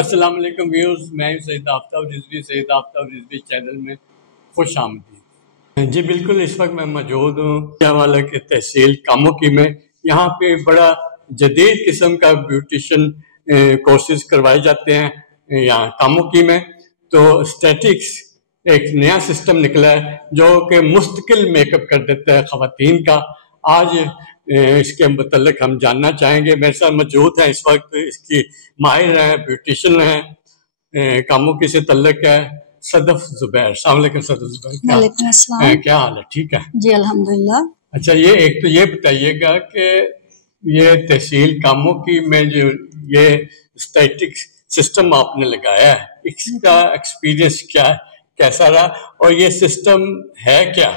السلام علیکم ویورز، میں سید آفتاب رضوی سید آفتاب رضوی چینل میں خوش آمدید جی۔ بالکل اس وقت میں موجود ہوں جاوالا کے تحصیل کاموکی میں۔ یہاں پہ بڑا جدید قسم کا بیوٹیشن کورسز کروائے جاتے ہیں یہاں کاموکی میں۔ تو اسٹیٹکس ایک نیا سسٹم نکلا ہے جو کہ مستقل میک اپ کر دیتا ہے خواتین کا۔ آج اس کے متعلق ہم جاننا چاہیں گے۔ میرے ساتھ موجود ہیں اس وقت اس کی ماہر ہیں، بیوٹیشین ہیں، کاموکی سے تعلق ہے، صدف زبیر۔ السلام علیکم صدف زبیر۔ وعلیکم السلام۔ کیا حال ہے؟ ٹھیک ہے جی الحمدللہ۔ اچھا، ایک تو یہ بتائیے گا کہ یہ تحصیل کاموکی میں جو یہ اسٹیٹک سسٹم آپ نے لگایا ہے، اس کا ایکسپیرینس کیسا رہا اور یہ سسٹم ہے کیا؟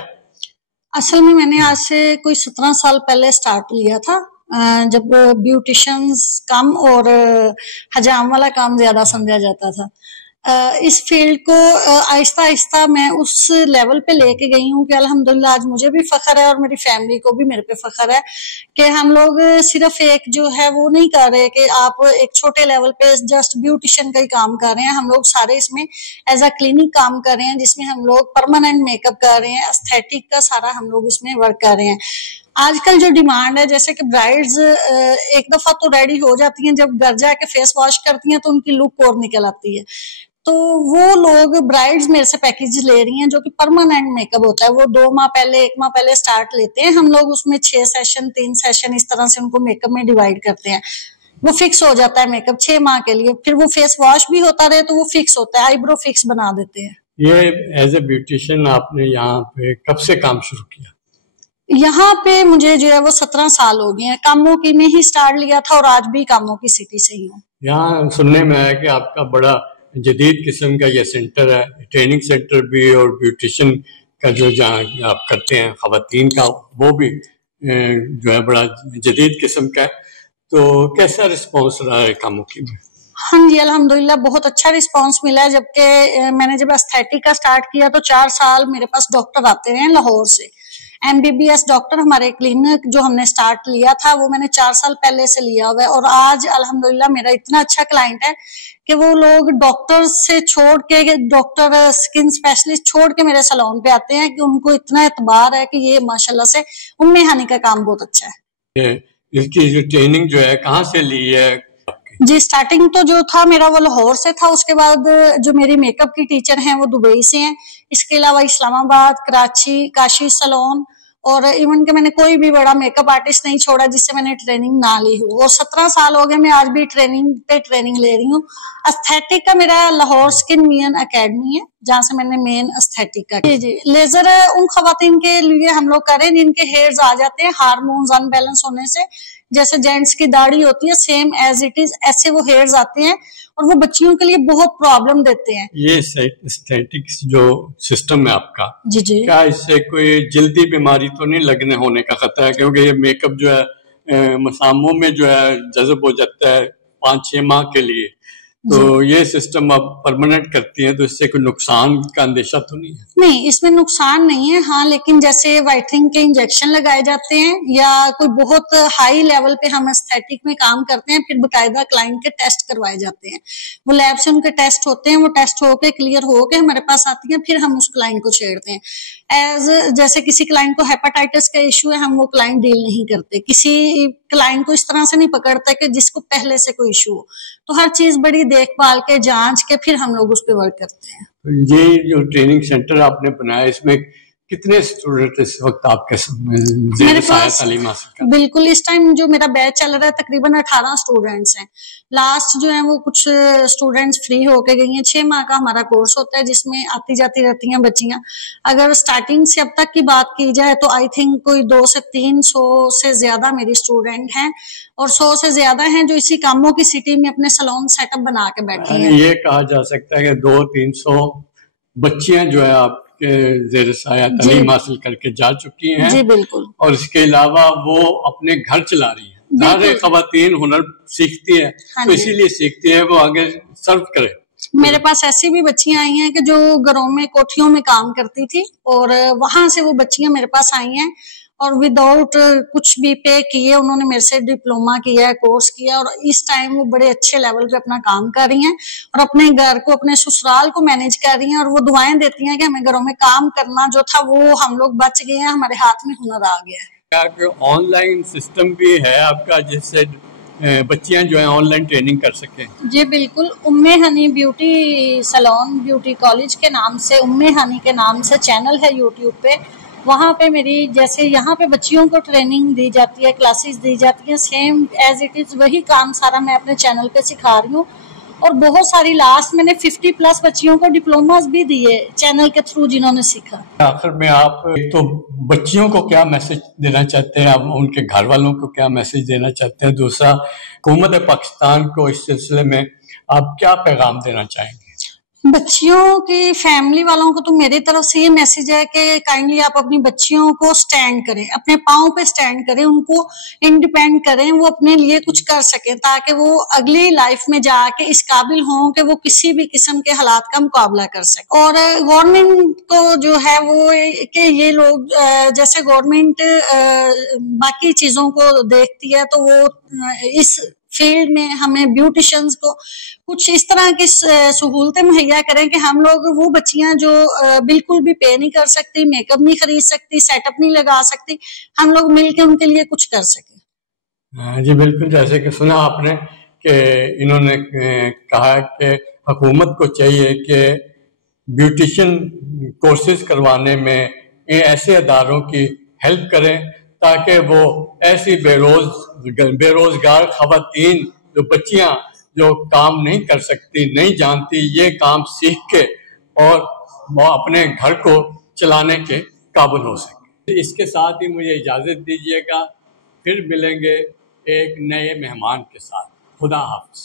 اصل میں نے آج سے کوئی 17 سال پہلے سٹارٹ لیا تھا، جب بیوٹیشنز کم اور حجام والا کام زیادہ سمجھا جاتا تھا۔ اس فیلڈ کو آہستہ آہستہ میں اس لیول پہ لے کے گئی ہوں کہ الحمدللہ آج مجھے بھی فخر ہے اور میری فیملی کو بھی میرے پہ فخر ہے کہ ہم لوگ صرف ایک جو ہے وہ نہیں کر رہے کہ آپ ایک چھوٹے لیول پہ جسٹ بیوٹیشن کا ہی کام کر رہے ہیں۔ ہم لوگ سارے اس میں ایز اے کلینک کام کر رہے ہیں، جس میں ہم لوگ پرماننٹ میک اپ کر رہے ہیں، ایستھیٹک کا سارا ہم لوگ اس میں ورک کر رہے ہیں۔ آج کل جو ڈیمانڈ ہے، جیسے کہ برائڈز ایک دفعہ تو ریڈی ہو جاتی ہیں، جب گھر جا کے فیس واش کرتی ہیں تو ان کی لک اور نکل آتی ہے۔ تو وہ لوگ برائڈز میرے سے پیکیج لے رہی ہیں جو کہ پرماننٹ میک اپ ہوتا ہے، وہ 2 ماہ پہلے 1 ماہ پہلے سٹارٹ لیتے ہیں ہم لوگ، اس میں 6 سیشن 3 سیشن اس طرح سے ان کو میک اپ میں ڈیوائیڈ کرتے ہیں۔ وہ فکس ہو جاتا ہے میک اپ 6 ماہ کے لیے، پھر وہ فیس واش بھی ہوتا رہے تو وہ فکس ہوتا ہے، آئی برو فکس بنا دیتے ہیں۔ یہ ایز اے بیوٹیشین آپ نے یہاں پہ کب سے کام شروع کیا؟ یہاں پہ مجھے جو ہے وہ 17 سال ہو گئے ہیں، کاموکی میں ہی سٹارٹ لیا تھا اور آج بھی کاموکی سٹی سے ہی ہوں۔ یہاں سننے میں آیا کہ آپ کا بڑا جدید قسم کا یہ سینٹر ہے، ٹریننگ سینٹر بھی، اور بیوٹیشن کا جو جہاں آپ کرتے ہیں خواتین کا، وہ بھی جو ہے بڑا جدید قسم کا ہے۔ تو کیسا رسپانس رہا ہے کاموکی میں؟ ہاں جی الحمدللہ بہت اچھا رسپانس ملا ہے۔ جبکہ میں نے جب ایستھیٹک کا سٹارٹ کیا تو 4 سال میرے پاس ڈاکٹر آتے رہے لاہور سے، MBBS ڈاکٹر۔ ہمارے کلینک جو ہم نے سٹارٹ لیا تھا وہ میں نے 4 سال پہلے سے لیا ہوا ہے، اور آج الحمدللہ میرا اتنا اچھا کلائنٹ ہے کہ وہ لوگ ڈاکٹر سے چھوڑ کے، ڈاکٹر سکن اسپیشلسٹ چھوڑ کے میرے سیلون پہ آتے ہیں کہ ان کو اتنا اعتبار ہے کہ یہ ماشاءاللہ سے امی ہانی کا کام بہت اچھا ہے۔ اس کی جو ٹریننگ جو ہے کہاں سے لی ہے؟ جی سٹارٹنگ تو جو تھا میرا وہ لاہور سے تھا، اس کے بعد جو میری میک اپ کی ٹیچر ہیں وہ دبئی سے ہیں، اس کے علاوہ اسلام آباد، کراچی، کاشی سیلون، اور ایون کہ میں نے کوئی بھی بڑا میک اپ آرٹسٹ نہیں چھوڑا جس سے میں نے ٹریننگ نہ لی ہو، اور 17 سال ہو گئے میں آج بھی ٹریننگ لے رہی ہوں۔ ایستھیٹک کا میرا لاہور سکن وین اکیڈمی ہے جہاں سے میں نے مین ایستھیٹک کا۔ جی لیزر ان خواتین کے لیے ہم لوگ کریں جن کے ہیئرز آ جاتے ہیں ہارمونز ان بیلنس ہونے سے، جیسے جینٹس کی داڑھی ہوتی ہے سیم ایز اٹ از، ایسے وہ ہیئرز آتے ہیں اور وہ بچیوں کے لیے بہت پرابلم دیتے ہیں۔ یہ اسٹیٹکس جو سسٹم ہے آپ کا، جی کیا اس سے کوئی جلدی بیماری تو نہیں ہونے کا خطرہ ہے؟ کیونکہ یہ میک اپ جو ہے مساموں میں جو ہے جذب ہو جاتا ہے 5-6 ماہ کے لیے، تو یہ سسٹم آپ پرماننٹ کرتی ہیں تو اس سے کوئی نقصان کا اندیشہ تو نہیں ہے؟ نہیں، اس میں نقصان نہیں ہے، ہاں لیکن جیسے وائٹنگ کے انجیکشن لگائے جاتے ہیں یا کوئی بہت ہائی لیول پہ ہم ایستھیٹک میں کام کرتے ہیں، پھر باقاعدہ کلائنٹ کے ٹیسٹ کروائے جاتے ہیں، وہ لیب سے ان کے ٹیسٹ ہوتے ہیں، وہ ٹیسٹ ہو کے کلیئر ہو کے ہمارے پاس آتی ہیں، پھر ہم اس کلائنٹ کو چھیڑتے ہیں۔ جیسے کسی کلائنٹ کو ہیپاٹائٹس کا ایشو ہے، ہم وہ کلائنٹ ڈیل نہیں کرتے، کسی کلائنٹ کو اس طرح سے نہیں پکڑتے کہ جس کو پہلے سے کوئی ایشو ہو، تو ہر چیز بڑی دیکھ بھال کے جانچ کے پھر ہم لوگ اس پہ ورک کرتے ہیں۔ یہ جو ٹریننگ سینٹر آپ نے بنایا، اس میں کتنے اسٹوڈنٹ اس وقت آپ کے میرے پاس تعلیم حاصل کرتے ہیں؟ بالکل اس ٹائم جو میرا بیچ چل رہا ہے تقریباً 18 اسٹوڈنٹس ہیں۔ لاسٹ جو ہیں وہ کچھ اسٹوڈنٹس فری ہو کے گئی ہیں۔ 6 ماہ کا ہمارا کورس ہوتا ہے جس میں آتی جاتی رہتی ہیں بچیاں۔ اگر سٹارٹنگ سے اب تک کی بات کی جائے تو آئی تھنک کوئی 200 سے 300 سے زیادہ میری اسٹوڈنٹ ہیں، اور 100 سے زیادہ ہیں جو اسی کاموں کی سٹی میں اپنے سیلون سیٹ اپ بنا کے بیٹھے ہیں۔ یہ کہا جا سکتا ہے کہ 200-300 بچیاں جو ہے آپ کے زیر سایہ تعلیم حاصل کر کے جا چکی ہیں۔ جی بالکل۔ اور اس کے علاوہ وہ اپنے گھر چلا رہی ہیں۔ سارے خواتین ہنر سیکھتی ہیں تو اسی لیے سیکھتی ہے وہ آگے سرو کرے۔ میرے پاس ایسی بھی بچیاں آئی ہیں کہ جو گھروں میں کوٹھیوں میں کام کرتی تھی، اور وہاں سے وہ بچیاں میرے پاس آئی ہیں اور وداؤٹ کچھ بھی پے کیے انہوں نے میرے سے ڈپلوما کیا ہے، کورس کیا، اور اس ٹائم وہ بڑے اچھے لیول پہ اپنا کام کر رہی ہیں اور اپنے گھر کو، اپنے سسرال کو مینج کر رہی ہیں، اور وہ دعائیں دیتی ہیں کہ ہمیں گھروں میں کام کرنا جو تھا وہ ہم لوگ بچ گئے ہیں، ہمارے ہاتھ میں ہنر آ گیا ہے۔ کیا آن لائن سسٹم بھی ہے آپ کا جس سے بچیاں جو ہیں آن لائن ٹریننگ کر سکیں؟ جی بالکل، ام honey beauty salon beauty college کے نام سے، ام ہنی کے نام سے چینل ہے یوٹیوب پہ، وہاں پہ میری جیسے یہاں پہ بچیوں کو ٹریننگ دی جاتی ہے، کلاسز دی جاتی ہیں، سیم ایز اٹ از وہی کام سارا میں اپنے چینل پہ سکھا رہی ہوں، اور بہت ساری لاسٹ میں نے 50+ بچیوں کو ڈپلوماز بھی دیے چینل کے تھرو جنہوں نے سیکھا۔ آخر میں آپ تو بچیوں کو کیا میسج دینا چاہتے ہیں، آپ ان کے گھر والوں کو کیا میسج دینا چاہتے ہیں، دوسرا حکومت پاکستان کو اس سلسلے میں آپ کیا پیغام دینا چاہیں گے؟ بچیوں کی فیملی والوں کو تو میری طرف سے یہ میسج ہے کہ کائنڈلی آپ اپنی بچیوں کو سٹینڈ کریں، اپنے پاؤں پہ سٹینڈ کریں، ان کو انڈیپینڈ کریں، وہ اپنے لیے کچھ کر سکیں تاکہ وہ اگلی لائف میں جا کے اس قابل ہوں کہ وہ کسی بھی قسم کے حالات کا مقابلہ کر سکیں۔ اور گورنمنٹ کو جو ہے وہ کہ یہ لوگ جیسے گورنمنٹ باقی چیزوں کو دیکھتی ہے تو وہ اس فیلڈ میں ہمیں بیوٹیشنز کو کچھ اس طرح کی سہولتیں مہیا کریں کہ ہم لوگ وہ بچیاں جو بالکل بھی پے نہیں کر سکتی، میک اپ نہیں خرید سکتی، سیٹ اپ نہیں لگا سکتی، ہم لوگ مل کے ان کے لیے کچھ کر سکیں۔ جی بالکل، جیسے کہ سنا آپ نے کہ انہوں نے کہا کہ حکومت کو چاہیے کہ بیوٹیشین کورسز کروانے میں ایسے اداروں کی ہیلپ کریں تاکہ وہ ایسی بے روزگار خواتین جو بچیاں جو کام نہیں کر سکتی، نہیں جانتی، یہ کام سیکھ کے اور وہ اپنے گھر کو چلانے کے قابل ہو سکے۔ اس کے ساتھ ہی مجھے اجازت دیجیے گا، پھر ملیں گے ایک نئے مہمان کے ساتھ۔ خدا حافظ۔